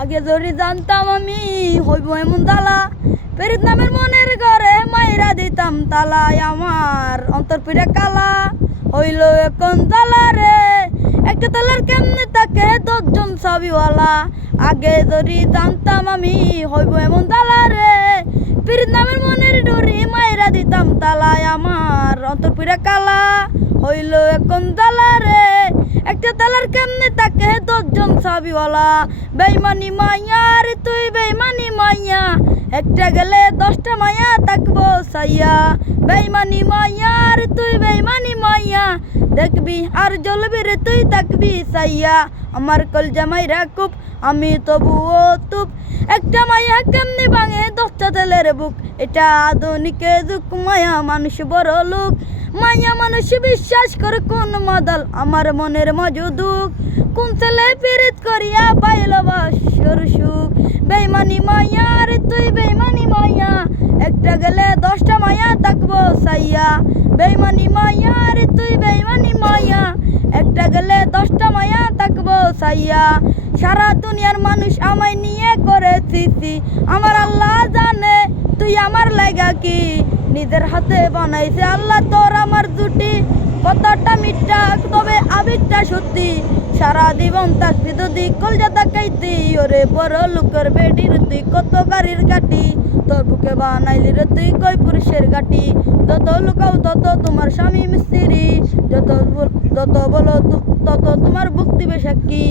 আগে যদি জানতাম আমি হইব এমন তালা, পেরিত নামের মনের ঘরে মাইরা দিতাম তালায়, আমার অন্তর পিড়ে কালা হইল এখন তালা রে। একটা তালার কেমনে তাকে 10 জন চাবিওয়ালা। আগে যদি জানতাম আমি হইব এমন তালা রে, পিরিত নামের মনের ডোরি মাইরা দিতাম তালায়, আমার অন্তর পিড়ে কালা হইল এখন তালা রে। একটা তালার কেমনে তাকে 10 জন চাবিওয়ালা। বেইমানি মাইয়া রে তুই বেইমানি মাইয়া, একটা গেলে 10টা মাইয়া থাকবো সাইয়া। বেইমানি মাইয়া রে তুই বেইমানি মাইয়া, দেখবি আর জ্বলবি রে তুই থাকবি সাইয়া। আমার কলজা মাইরা খুব আমি তবুও তুপ, একটা মাইয়া কেমনি ভাঙে 10টা তেলের বুক। এটা আধুনিকে যুগ, মায়া মানুষ বড় লোক। মায়া মানুষ বিশ্বাস করে কোন মাদাল, আমার মনের মজুদুক। কোন ছেলে পিরিত করিয়া পাইল বাসর সুখ। বেইমানি মাইয়া রে তুই বেইমানি মাইয়া, একটা গেলে 10টা মাইয়া থাকবো সাইয়া। বেইমানি মাইয়া রে তুই বেইমানি মাইয়া, একটা গেলে 10টা মাইয়া থাকবো সাইয়া। সারা দুনিয়ার মানুষ আমায় নিয়ে করে সিসি, আমার আল্লাহ জানে তুই আমার লাগা কি। নিজের হাতে বানাইছে আল্লাহ তোর আমার জুটি, কতটা মিঠা তবে আবেগটা সত্যি। সারা জীবন থাকতি যদি কলজা তাকাইতি, ওরে বড় লোকের বেডির তুই কত গাড়ির গাটি। তোর বুকে বানাইলি রে তুই কই পুরুষের গাটি। যত লুকাও তত তোমার স্বামী মিস্ত্রি, যত বলো তত তোমার বুক দিবে সাক্ষী।